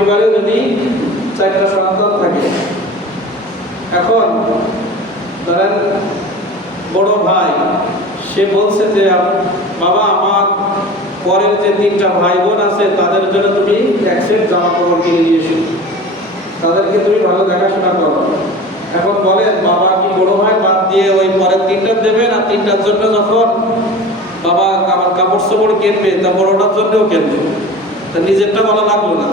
পরিবারে যদি 4টা সন্তান থাকে, এখন ধরেন বড় ভাই সে বলছে যে বাবা আমার পরের যে 3টা ভাই বোন আছে তাদের জন্য তুমি এক সেট জামা কাপড় কিনে দিয়েছো, তাদেরকে তুমি ভালো দেখাশোনা করো। এখন বলেন বাবা কি বড় ভাই বাদ দিয়ে ওই পরের 3টা দেবে না 3টার জন্য যখন বাবা আমার কাপড় চোপড় কিনবে তা বড়টার জন্যও কিনবে, তা নিজেরটা বলা লাগলো না।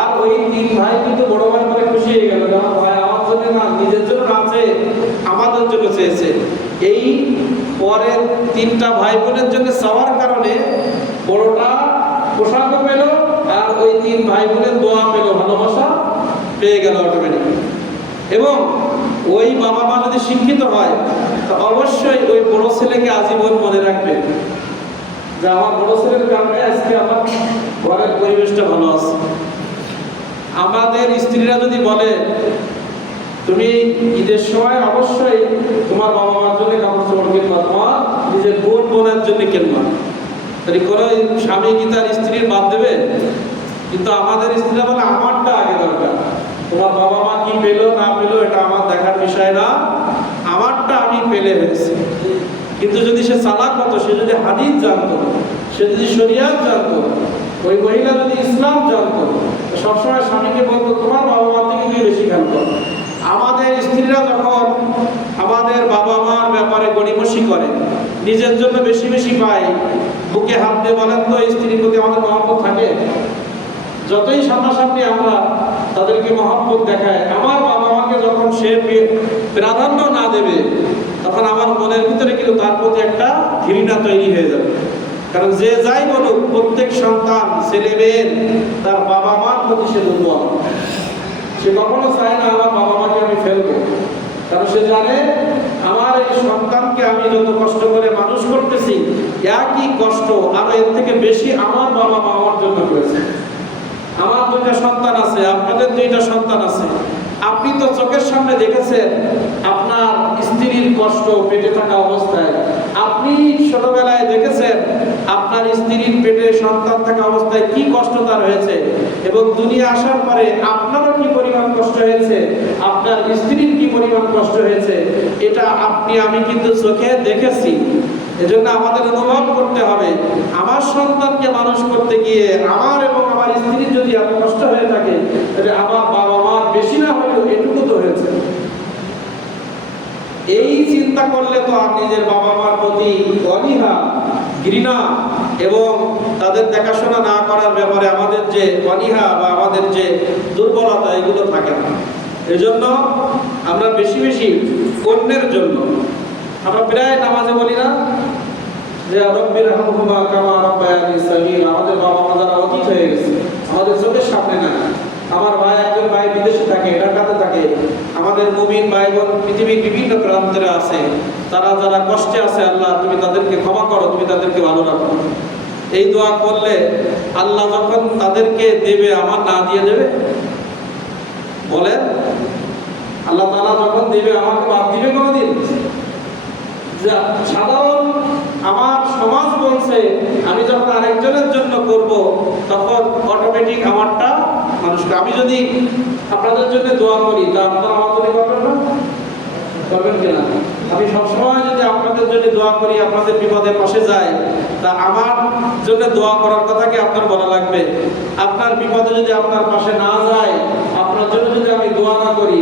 আর ওই 3 ভাই কিন্তু বড় ভাই পরে খুশি হয়ে গেল, ভাই আমার জন্য না নিজের জন্য আছে আমাদের জন্য চেয়েছে। এই পরের 3টা ভাই বোনের জন্য চাওয়ার কারণে বড়টা পোশাকও পেল আর ওই 3 ভাই বোনের দোয়া পেল, ভালোবাসা পেয়ে গেল অটোমেটিক। এবং ওই বাবা মা যদি শিক্ষিত হয় তো অবশ্যই ওই বড় ছেলেকে আজীবন মনে রাখবে যে আমার বড় ছেলের কারণে আজকে আমার ঘরের পরিবেশটা ভালো আছে। আমাদের স্ত্রীরা যদি বলে তুমি ঈদের সময় অবশ্যই তোমার বাবা মার জন্য কাপড় চোপড় কিনবা, তোমার নিজের বোন বোনের জন্য কিনবা, তাহলে কোনো স্বামী কি তার স্ত্রীর বাদ দেবে? কিন্তু আমাদের স্ত্রীরা বলে আমারটা আগে দরকার, তোমার বাবা মা কি পেলো না পেলো এটা আমার দেখার বিষয় না, আমারটা আমি পেলে হয়েছে। কিন্তু যদি সে চালাক হতো, সে যদি হাদিস জানতো, সে যদি শরিয়াত জানতো, ওই মহিলা যদি ইসলাম জানতো, সবসময় স্বামীকে বলতো তোমার বাবা মা থেকে তুমি বেশি খেয়াল করো। আমাদের স্ত্রীরা যখন আমাদের বাবা মার ব্যাপারে গড়িমসি করে, নিজের জন্য বেশি বেশি পায়, বুকে হাত দিয়ে বলেন তো স্ত্রীর প্রতি আমাদের মহব্বত থাকে? যতই সামনাসামনি আমরা তাদেরকে মহব্বত দেখায়, আমার বাবা মাকে যখন সে প্রাধান্য না দেবে তখন আমার মনের ভিতরে কিন্তু তার প্রতি একটা ঘৃণা তৈরি হয়ে যাবে। কারণ যে যাই বলুক, প্রত্যেক সন্তান ছেলে মেয়ের তার বাবা মার প্রতি সে দুর্বল, সে কখনো চায় না আমার বাবা মাকে আমি ফেলবো। কারণ সে জানে আমার এই সন্তানকে আমি যত কষ্ট করে মানুষ করতেছি, একই কষ্ট আরো এর থেকে বেশি আমার বাবা মা আমার জন্য করেছে। আমার 2টা সন্তান আছে, আপনাদের 2টা সন্তান আছে। আপনি তো চোখের সামনে দেখেছেন আপনার স্ত্রীর কষ্ট পেটে থাকা অবস্থায়, আপনি ছোটবেলায় দেখেছেন আপনার স্ত্রীর পেটে সন্তান থাকা অবস্থায় কি কষ্ট তার হয়েছে, এবং দুনিয়া আসার পরে আপনারও কি পরিমাণ কষ্ট হয়েছে, আপনার স্ত্রীর কি পরিমাণ কষ্ট হয়েছে, এটা আপনি আমি কিন্তু চোখে দেখেছি। এজন্য আমাদের অনুভব করতে হবে, আমার সন্তানকে মানুষ করতে গিয়ে আমার এবং আমার স্ত্রীর যদি এত কষ্ট হয়ে থাকে, তাহলে আমার বাবা মার বেশি না হলেও এটুকু তো হয়েছে। এই চিন্তা করলে তো আর নিজের বাবা মার প্রতি অনীহা, ঘৃণা এবং তাদের দেখাশোনা না করার ব্যাপারে আমাদের যে অনীহা বা আমাদের যে দুর্বলতা, এগুলো থাকে না। এজন্য আমরা বেশি বেশি অন্যের জন্য, আমরা প্রায় নামাজে বলি না যে রব্বির হামহুমা কামা রাব্বায়ানি সগীরা, আমাদের বাবা মা যারা অতীত হয়ে গেছে আমাদের চোখের সামনে না। আমার ভাই, একজন ভাই বিদেশে থাকে, ঢাকাতে থাকে, আমাদের মুমিন ভাই বোন পৃথিবীর বিভিন্ন প্রান্তে আছে, তারা যারা কষ্টে আছে, আল্লাহ তুমি তাদেরকে ক্ষমা করো, তুমি তাদেরকে ভালো রাখো। এই দোয়া করলে আল্লাহ যখন তাদেরকে দেবে, আমার না দিয়ে দেবে? বলেন, আল্লাহ তাআলা যখন দেবে আমাকে বাদ দিবে কোনোদিন? সাধারণ আমার সমাজ বলছে আমি যখন আরেকজনের জন্য করব তখন অটোমেটিক আমারটা মানুষকে। আমি যদি আপনাদের জন্য দোয়া করি তা আপনারা আমার জন্য করবেন না? করবেন কিনা? আমি সবসময় যদি আপনাদের জন্য দোয়া করি, আপনাদের বিপদে পাশে যাই, তা আমার জন্য দোয়া করার কথা কি আপনার বলা লাগবে? আপনার বিপদে যদি আপনার পাশে না যায়, আপনার জন্য যদি আমি দোয়া না করি,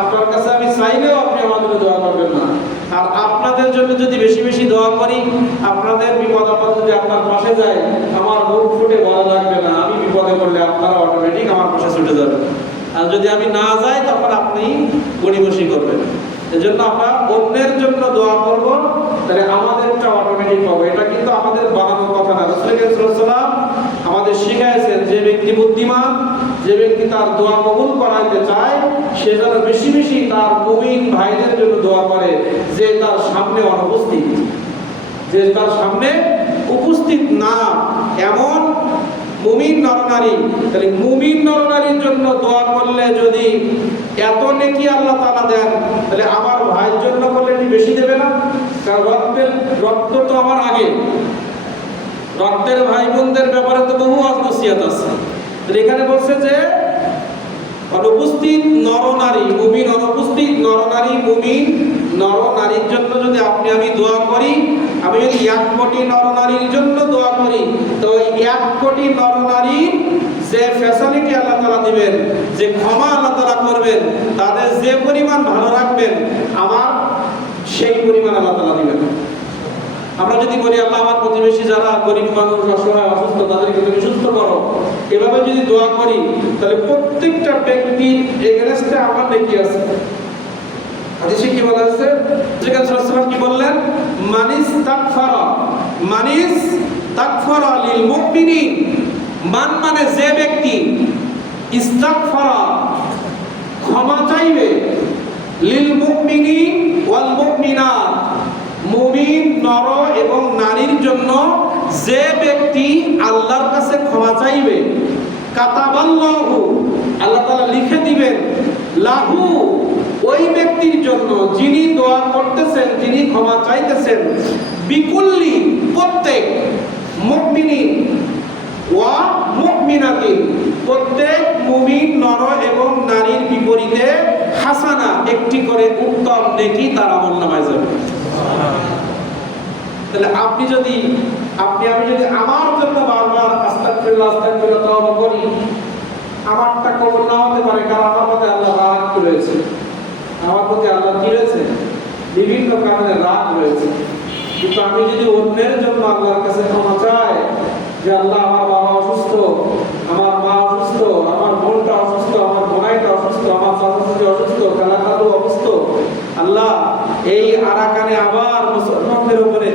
আপনার কাছে আমি চাইলেও আপনি আমার জন্য দোয়া করবেন না। আর আপনাদের জন্য যদি বেশি বেশি দোয়া করি, আপনাদের বিপদ আপদ যদি আপনার পাশে যায়, আমার মুখ ফুটে বলা লাগবে না, আমি বিপদে পড়লে আপনারা অটোমেটিক আমার পাশে ছুটে যাবেন। আর যদি আমি না যাই তখন আপনি গড়িমসি করবেন। এজন্য আমরা অন্যের জন্য দোয়া করব, তাহলে আমাদেরটা অটোমেটিক পাবো। এটা কিন্তু আমাদের বানানোর কথা না। রাসূল সাল্লাল্লাহু আলাইহি ওয়াসাল্লাম আমাদের শিখাইছেন, যে ব্যক্তি বুদ্ধিমান, যে ব্যক্তি তার দোয়া কবুল করাইতে চায়, সে যেন বেশি বেশি তার মুমিন ভাইদের জন্য দোয়া করে যে তার সামনে অনুপস্থিত, যে তার সামনে উপস্থিত না এমন মুমিন নরনারী। তাহলে মুমিন নরনারীর জন্য দোয়া করলে যদি এত নেকি আল্লাহ তাআলা দেন, তাহলে আমার ভাইয়ের জন্য করলে বেশি দেবে না? কারণ রক্ত তো আমার আগে, রক্তের ভাই বোনদের ব্যাপারে তো বহু ওয়াজ নসিহত আছে। এখানে বলছে উপস্থিত নরনারী মুমিন, অনুপস্থিত নরনারী মুমিন নরনারীর জন্য যদি আমি দোয়া করি, আমি যদি 1 কোটি নরনারীর জন্য দোয়া করি, তো ওই 1 কোটি নরনারীর যে ফ্যাসিলিটি আল্লাহ তাআলা দিবেন, যে ক্ষমা আল্লাহ তাআলা করবেন, তাদের যে পরিমাণ ভালো রাখবেন, আমার সেই পরিমাণ আল্লাহ তাআলা দিবেন। আমরা যদি বলি আল্লাহ আমার প্রতিবেশী যারা গরিব মানুষ, অসহায়, অসুস্থ, তাদেরকে তুমি সুস্থ করো, এভাবে যদি দোয়া করি, তাহলে প্রত্যেকটা ব্যক্তির এগেইনস্টে আমার নেকি আছে। হাদিসে কি বলা আছে? রাসূল সাল্লাল্লাহু আলাইহি ওয়াসাল্লাম কি বললেন? মানিস তাকফারা লিল মুমিনিন, মান মানে যে ব্যক্তি, ইস্তাগফারা ক্ষমা চাইবে, লিল মুমিনিন ওয়াল মুমিনাত মুমিন নর এবং নারীর জন্য যে ব্যক্তি আল্লাহর কাছে ক্ষমা চাইবে, কাতাবাল্লাহু আল্লাহ তাআলা লিখে দিবেন, লাহু ওই ব্যক্তির জন্য যিনি দোয়া করতেছেন, যিনি ক্ষমা চাইতেছেন, বিকুল্লি প্রত্যেক, মুমিনিন ওয়া মুমিনাতিন প্রত্যেক মুমিন নর এবং নারীর বিপরীতে হাসানা একটি করে উত্তম নেকি তার আমলনামায় যাবে। তাহলে আমি যদি আমার জন্য বারবার আস্তাগফিরুল্লাহ আস্তাগফিরুল্লাহ তওবা করি, আমারটা কবুল না হতে পারে, কারণ আমার প্রতি আল্লাহ রাগ রয়েছে, আমার প্রতি আল্লাহ কি রয়েছে, বিভিন্ন কারণে রাগ রয়েছে। কিন্তু আমি যদি অন্যের জন্য আল্লাহর কাছে ক্ষমা চাই, যে আল্লাহ আমার বাবা অসুস্থ, আমার মা অসুস্থ, আমার বোনটা অসুস্থ, আমার বোনাইটা অসুস্থ, আমার চাচাচাচি অসুস্থ, খালাখালু অসুস্থ, আল্লাহ এই আরাকানে আবার মুসলমানদের উপরে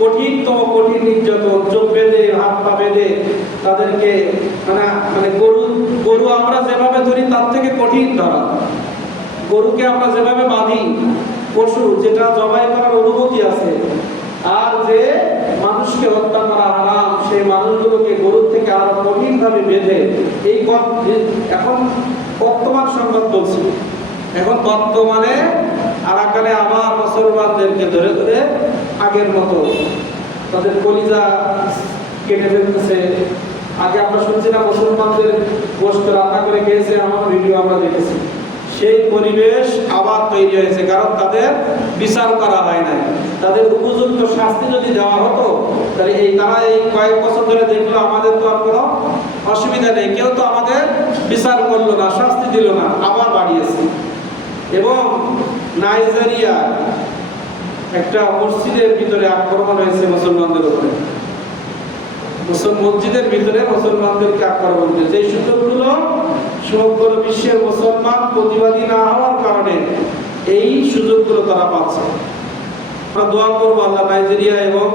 কঠিনতম কঠিন নির্যাতন, চোখ বেঁধে হাত পা বেঁধে তাদেরকে মানে গরু আমরা যেভাবে ধরি তার থেকে কঠিন ধরা, গরুকে আমরা যেভাবে বাঁধি, পশু যেটা জবাই করার অনুমতি আছে, আর যে মানুষকে হত্যা করা হারাম, সেই মানুষগুলোকে গরুর থেকে আরো কঠিন ভাবে বেঁধে, এই এখন বর্তমান সংবাদ বলছি, এখন বর্তমানে আরাকানে আবার মুসলমানদেরকে ধরে ধরে আগের মতো তাদের কলিজা কেটে ফেলতেছে। আগে আমরা শুনছি না মুসলমানদের গোশত রান্না করে খেয়েছে, আমার ভিডিও আমরা দেখেছি। সেই পরিবেশ আবার তৈরি হয়েছে, কারণ তাদের বিচার করা হয় নাই। তাদের উপযুক্ত শাস্তি যদি দেওয়া হতো, তাহলে তারা এই কয়েক বছর ধরে দেখলো আমাদের তো আর কোনো অসুবিধা নেই, কেউ তো আমাদের বিচার করলো না, শাস্তি দিল না, আবার বাড়িয়েছে। এবং নাইজেরিয়া একটা মসজিদের ভিতরে আক্রমণ হয়েছে মুসলমানদের উপরে, মসজিদের ভিতরে মুসলমানদেরকে আক্রমণ করেছে। এই সুযোগগুলো সমগ্র বিশ্বের মুসলমান প্রতিবাদী না হওয়ার কারণে এই সুযোগগুলো তারা পাচ্ছে। আমরা দোয়া করবো আল্লাহ নাইজেরিয়া এবং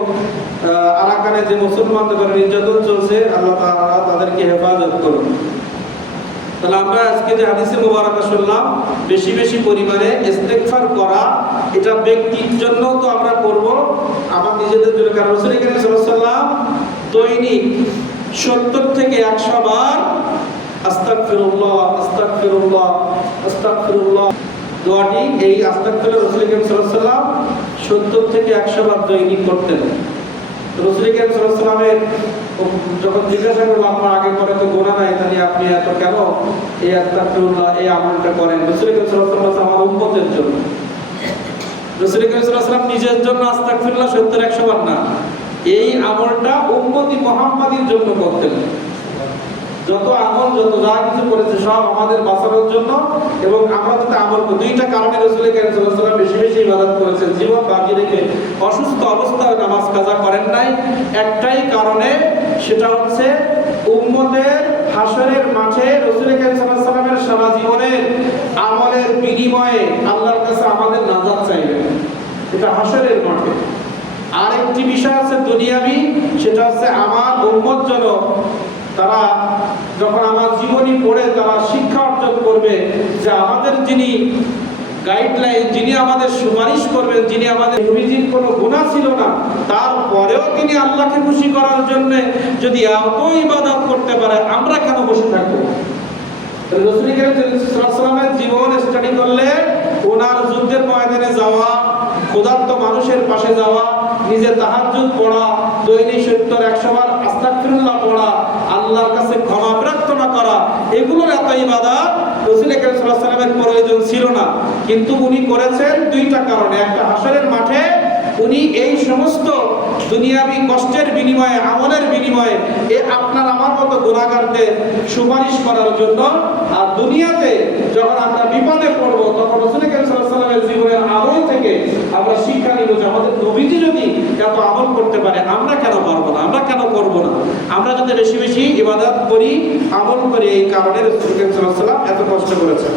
আরাকানে যে মুসলমানদের উপরে নির্যাতন চলছে, আল্লাহ তাআলা তাদেরকে হেফাজত করুন। তাহলে আমরা আজকে যে হাদিসে মুবারাকা শুনলাম, বেশি বেশি পরিমাণে ইস্তেগফার করা, এটা ব্যক্তির জন্য তো আমরা করব, আমার নিজেদের জন্য। কারণ রাসূল কারীম সাল্লাল্লাহু আলাইহি ওয়াসাল্লাম দৈনিক 70 থেকে 100 বার আস্তাগফিরুল্লাহ আস্তাগফিরুল্লাহ আস্তাগফিরুল্লাহ দোয়াটি, এই আস্তাগফিরুল্লাহ রাসূল কারীম সাল্লাল্লাহু আলাইহি ওয়াসাল্লাম 70 থেকে 100 বার দৈনিক করতেন। রাসূল কারীম সাল্লাল্লাহু আলাইহি ওয়াসাল্লামের যখন জিজ্ঞাসা করলো আপনার আগে করে তো গোনা নাই, তাহলে আপনি এত কেন এই আস্তাগফিরুল্লাহ এই আমলটা করেন? রাসূল কারীম সাল্লাল্লাহু আলাইহি ওয়াসাল্লাম আমার উম্মতের জন্য, রাসূল কারীম সাল্লাল্লাহু আলাইহি ওয়াসাল্লাম নিজের জন্য আস্তাগফিরুল্লাহ 70-100 বার না, এই আমলটা উম্মতি মুহাম্মাদির জন্য করতেন। যত আমল যত যা কিছু করেছে সব আমাদের বাঁচানোর জন্য, এবং আমরা যাতে আমল করি। দুইটা কারণে রাসূল কারীম সাল্লাল্লাহু আলাইহি ওয়াসাল্লাম বেশি বেশি ইবাদত করেছেন, জীবন বাকি রেখে অসুস্থ অবস্থায় নামাজ কাজা করেন নাই। একটাই কারণে, সেটা হচ্ছে উম্মতের হাসরের মাঠে রাসূল কারীম সাল্লাল্লাহু আলাইহি ওয়াসাল্লামের সারা জীবনের আমলের বিনিময়ে আল্লাহর কাছে আমাদের নাজাত চাইবেন, এটা হাসরের মাঠে। আরেকটি বিষয় আছে দুনিয়াবি, সেটা হচ্ছে আমার উম্মত যেন তারা যখন আমার জীবনী পড়ে তারা শিক্ষা অর্জন করবে যে আমাদের যিনি গাইডলাইন, যিনি আমাদের সুপারিশ করবেন, যিনি আমাদের নবীজির কোনো গুনাহ ছিল না, তারপরেও তিনি আল্লাহকে খুশি করার জন্য যদি এত ইবাদত করতে পারে, আমরা কেন বসে থাকবো? রাসূল কারীম সাল্লাল্লাহু আলাইহি ওয়াসাল্লামের জীবন স্টাডি করলে ওনার যুদ্ধের ময়দানে যাওয়া, ক্ষুধার্ত মানুষের পাশে যাওয়া, নিজে তাহাজ্জুদ পড়া, দৈনিক 70-100 বার আস্তাগফিরুল্লাহ পড়া, আল্লাহর কাছে ক্ষমা প্রার্থনা করা, এগুলোর এত ইবাদত রাসূল সাল্লাল্লাহু আলাইহি ওয়াসাল্লামের প্রয়োজন ছিল না, কিন্তু উনি করেছেন দুইটা কারণে। একটা, হাসরের মাঠে উনি এই সমস্ত দুনিয়াবি কষ্টের বিনিময়ে, আমলের বিনিময়ে আপনার আমার মতো গুনাহগারদের সুপারিশ করার জন্য। আর দুনিয়াতে যখন আমরা বিপদে পড়ব, তখন রাসূল সাল্লাল্লাহু আলাইহি ওয়াসাল্লামের জীবনের আমল থেকে আমরা শিক্ষা নিব যে আমাদের নবীজি যদি এত আমল করতে পারে, আমরা কেন পারবো না, আমরা কেন করব না। আমরা যদি বেশি বেশি ইবাদত করি, আমল করি, এই কারণে রাসূল সাল্লাল্লাহু আলাইহি ওয়াসাল্লাম এত কষ্ট করেছেন।